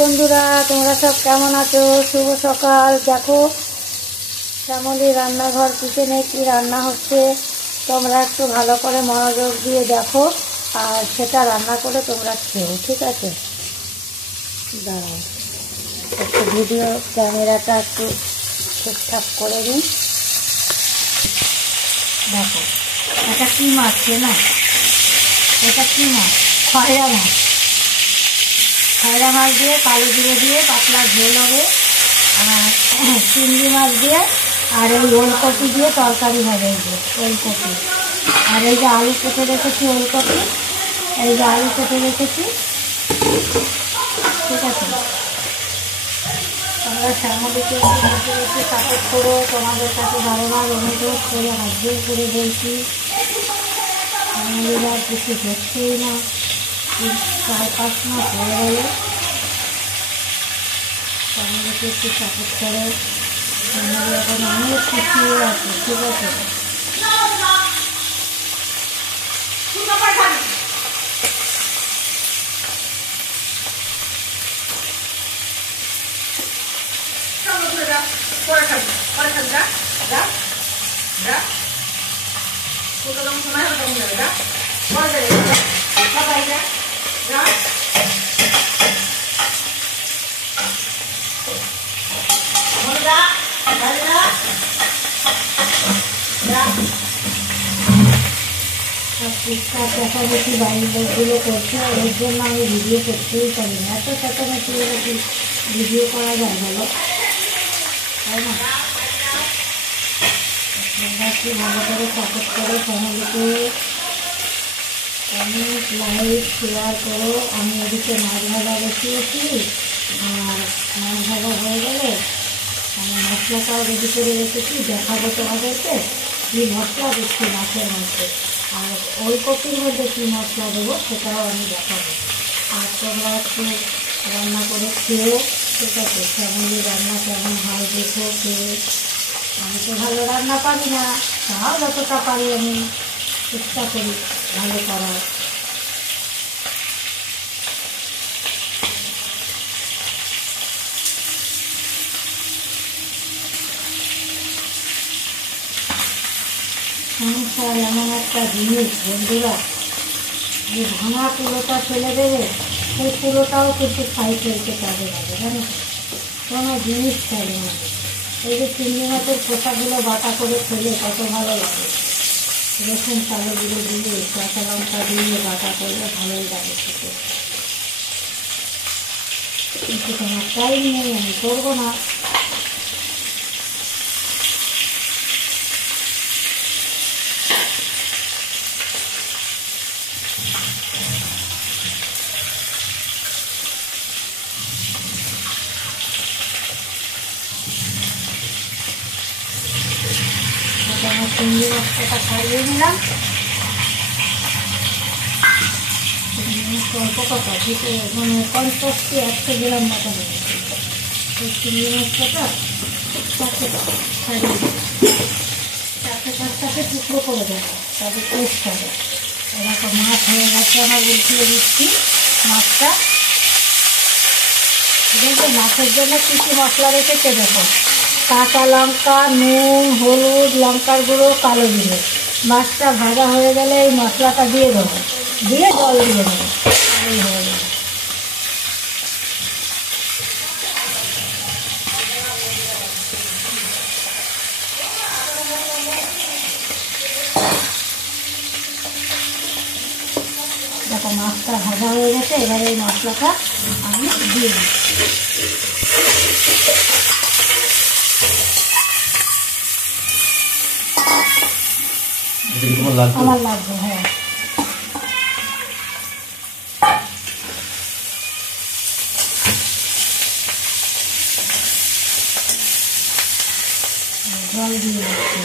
বন্ধুরা, তোমরা সব কেমন আছো? শুভ সকাল। দেখো শ্যামলী রান্নাঘর কিচেনে কি রান্না হচ্ছে, তোমরা একটু ভালো করে মনোযোগ দিয়ে দেখো আর সেটা রান্না করে তোমরা খেও, ঠিক আছে? দাঁড়াও, একটু ভিডিও ক্যামেরাটা একটু ঠিকঠাক করে নিই। দেখো এটা কী মাছ না, এটা কী মাছ? খয়রা মাছ। খয়রা মাছ দিয়ে কালো জিরে দিয়ে পাতলা ঝোল হবে, আর চিংড়ি মাছ দিয়ে আর এই ওলকপি দিয়ে তরকারি হবে। এই যে ওলকপি, আর এই যে আলু কেটে রেখেছি ওলকপি, এই যে আলু কেটে রেখেছি, ঠিক আছে? তোমরা শ্যামলীকে একটু বেশি বেশি সাপোর্ট করো, তোমাদের কাছে বারবার অনুরোধ করে হাত করে বলছি। শ্যামলীর আর কিছু হচ্ছেই না, 4-5 মাস হয়ে গেল। শ্যামলীকে একটু সাপোর্ট করো, শ্যামলী এখন অনেক খুশি আছে, ঠিক আছে? টুকটাক চেঁচামেচি বাড়ির লোকগুলো করছে, এর জন্য আমি ভিডিও করতেই পারি না। এত চেঁচামেচি হলে কি ভিডিও করা যায় বলো, তাই না? তোমরা একটু ভালো করে সাপোর্ট করো ফ্যামিলিকে, অনেক লাইক শেয়ার করো। আমি এদিকে মাছ ভাজা বসিয়েছি, আর মাছ ভাজা হয়ে গেলে আমি মশলাটাও রেডি করে রেখেছি, দেখাবো তোমাদেরকে কী মশলা দিচ্ছি মাছের মধ্যে, আর ওলকপির মধ্যে কী মশলা দেবো সেটাও আমি দেখাবো। আর তোমরা একটু রান্না করে খেয়েও, ঠিক আছে? শ্যামলী রান্না কেমন হয় দেখো, খেয়ে। আমি তো ভালো রান্না পারি না, তাও যতটা পারি আমি চেষ্টা করি ভালো করার। সংসার এমন একটা জিনিস বন্ধুরা, যে ভাঙা কুলোটা ফেলে দেবে, সেই কুলোটাও কিন্তু খাই ফেলতে পারবে না, জানো তো? কোনো জিনিস ফেলে না। এই যে চিংড়ি মাছের খোসাগুলো বাটা করে ফেলে কত ভালো লাগে, রসুন কালোগুলো দিয়ে কাঁচা লঙ্কা দিয়ে বাটা করলে ভালোই লাগে খেতে। কিন্তু তোমার টাইম নেই, আমি করবো না। আমার চিংড়ি মাছটা ছাড়িয়ে নিলাম। অল্প কথা দিতে মানে 50-100 গ্রাম মতো নেবে এই চিংড়ি মাছটা, তাকে ছাড়িয়ে তাকে 5টাকে টুকরো করে দেবো, তাদের টেস্ট হবে। এরকম মাছ হয়ে গেছে, আমার উল্টিয়ে দিচ্ছি মাছটা। দেখবে মাছের জন্য কী কী মশলা রেখেছে দেখো, কাঁচা লঙ্কা, নুন, হলুদ, লঙ্কার গুঁড়ো, কালো জিরে। মাছটা ভাজা হয়ে গেলে এই মশলাটা দিয়ে দেবো, দিয়ে জল দিয়ে দেবো, এই হয়ে যাবে। দেখো মাছটা ভাজা হয়ে গেছে, এবারে এই মশলাটা আমি দিয়ে দিই। আমার লাগবে, হ্যাঁ। জল দিয়ে দিচ্ছি,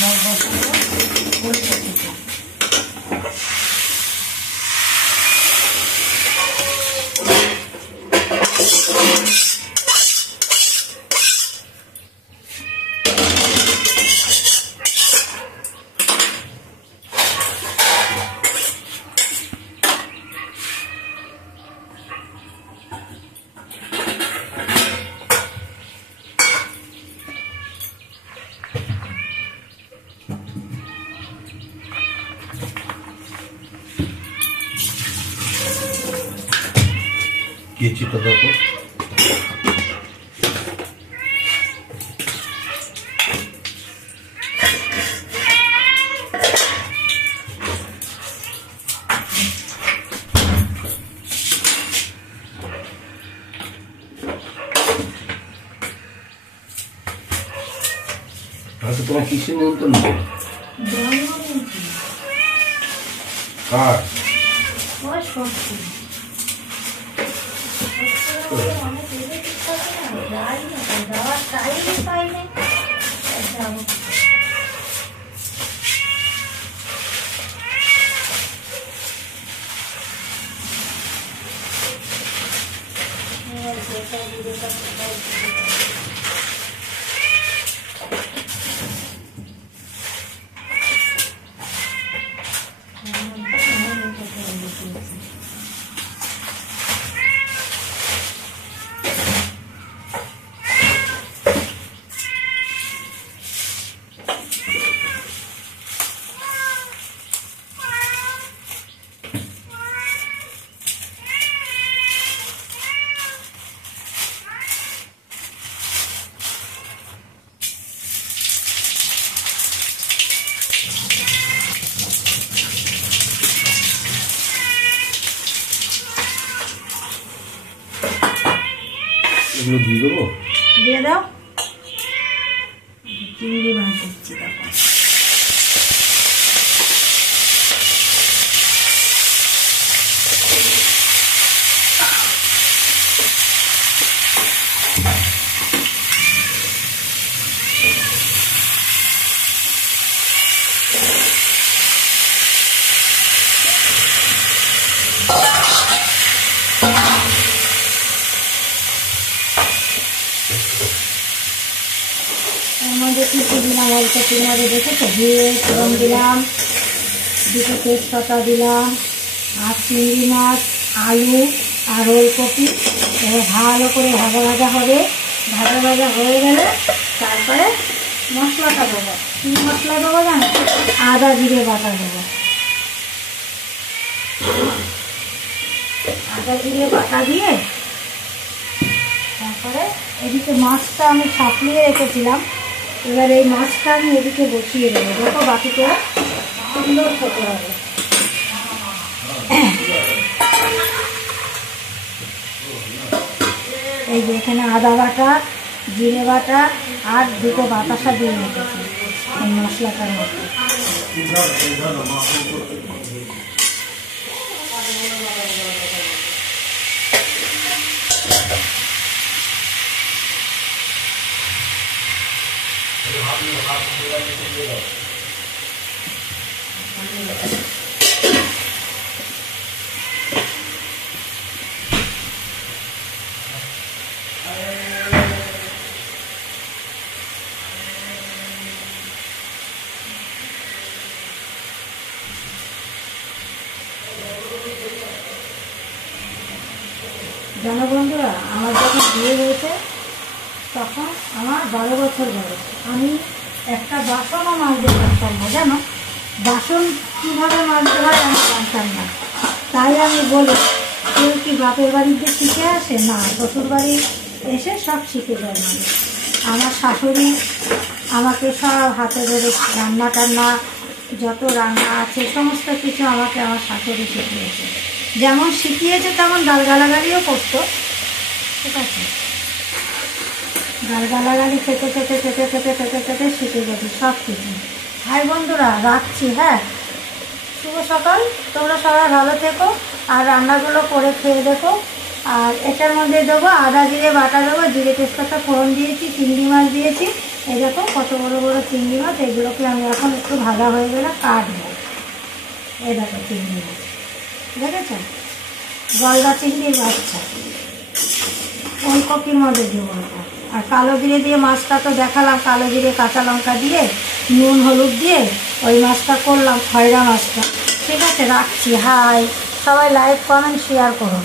জল বসিয়ে চিপটা দেখো। তোমার কিসের নিয়ন্ত্রণ নেই? কার? এগুলো দিয়ে দেবো? দিয়ে দাও। চিংড়ি মাছ দিচ্ছি দেখো। আমাদের কিছু দিলাম অল্প চিংড়ি দেখেছো, দিয়ে ফোড়ন দিলাম, দুটো তেজপাতা দিলাম, আর চিংড়ি মাছ, আলু আর ওলকপি এবার ভালো করে ভাজা ভাজা হবে। ভাজা ভাজা হয়ে গেলে তারপরে মশলাটা দেবো। কী মশলা দেবো জানো? আদা জিরে বাটা দেবো। আদা জিরে বাটা দিয়ে তারপরে এদিকে মাছটা আমি ছাপিয়ে রেখেছিলাম, এবার এই মাছটা আমি এদিকে বসিয়ে দেবো। দেখো বাটিতে সুন্দর খেতে হবে। এই যে এখানে আদা বাটা, জিরে বাটা আর দুটো বাতাসা দিয়ে রেখেছি এই মশলাটার মধ্যে। জানো বন্ধুরা, আমার যখন বিয়ে হয়েছে তখন আমার 12 বছর বয়স। আমি একটা বাসনও মাজতে পারতাম না, জানো? বাসন কীভাবে মাজতে হয় আমি জানতাম না। তাই আমি বলি, কেউ কি বাপের বাড়িতে শিখে আসে? না, শ্বশুর বাড়ি এসে সব শিখে যায় মানুষ। আমার শাশুড়ি আমাকে সব হাতে ধরে রান্না টান্না যত রান্না আছে সমস্ত কিছু আমাকে আমার শাশুড়ি শিখিয়েছে। যেমন শিখিয়েছে তেমন গালাগালিও করতো, ঠিক আছে? গালাগালি খেতে খেতে খেতে খেতে খেতে খেতে শিখে গেছি সব কিছু। ভাই বন্ধুরা, রাখছি। হ্যাঁ, শুভ সকাল। তোমরা সবাই ভালো থেকো আর রান্নাগুলো করে খেয়ে দেখো। আর এটার মধ্যে দেবো আদা জিরে বাটা দেবো, জিরে তেজপাতা ফোড়ন দিয়েছি, চিংড়ি মাছ দিয়েছি। এই দেখো কত বড় বড় চিংড়ি মাছ। এগুলোকে আমি এখন একটু ভাজা হয়ে গেলে কাটবো। এই দেখো চিংড়ি মাছ, দেখেছো? গলদা চিংড়ির বাচ্চা। ওলকপির মধ্যে দেবো এটা। আর কালো জিরে দিয়ে মাছটা তো দেখালাম, কালো জিরে কাঁচা লঙ্কা দিয়ে নুন হলুদ দিয়ে ওই মাছটা করলাম, খয়রা মাছটা। ঠিক আছে, রাখছি। হাই, সবাই লাইক কমেন্ট শেয়ার করো।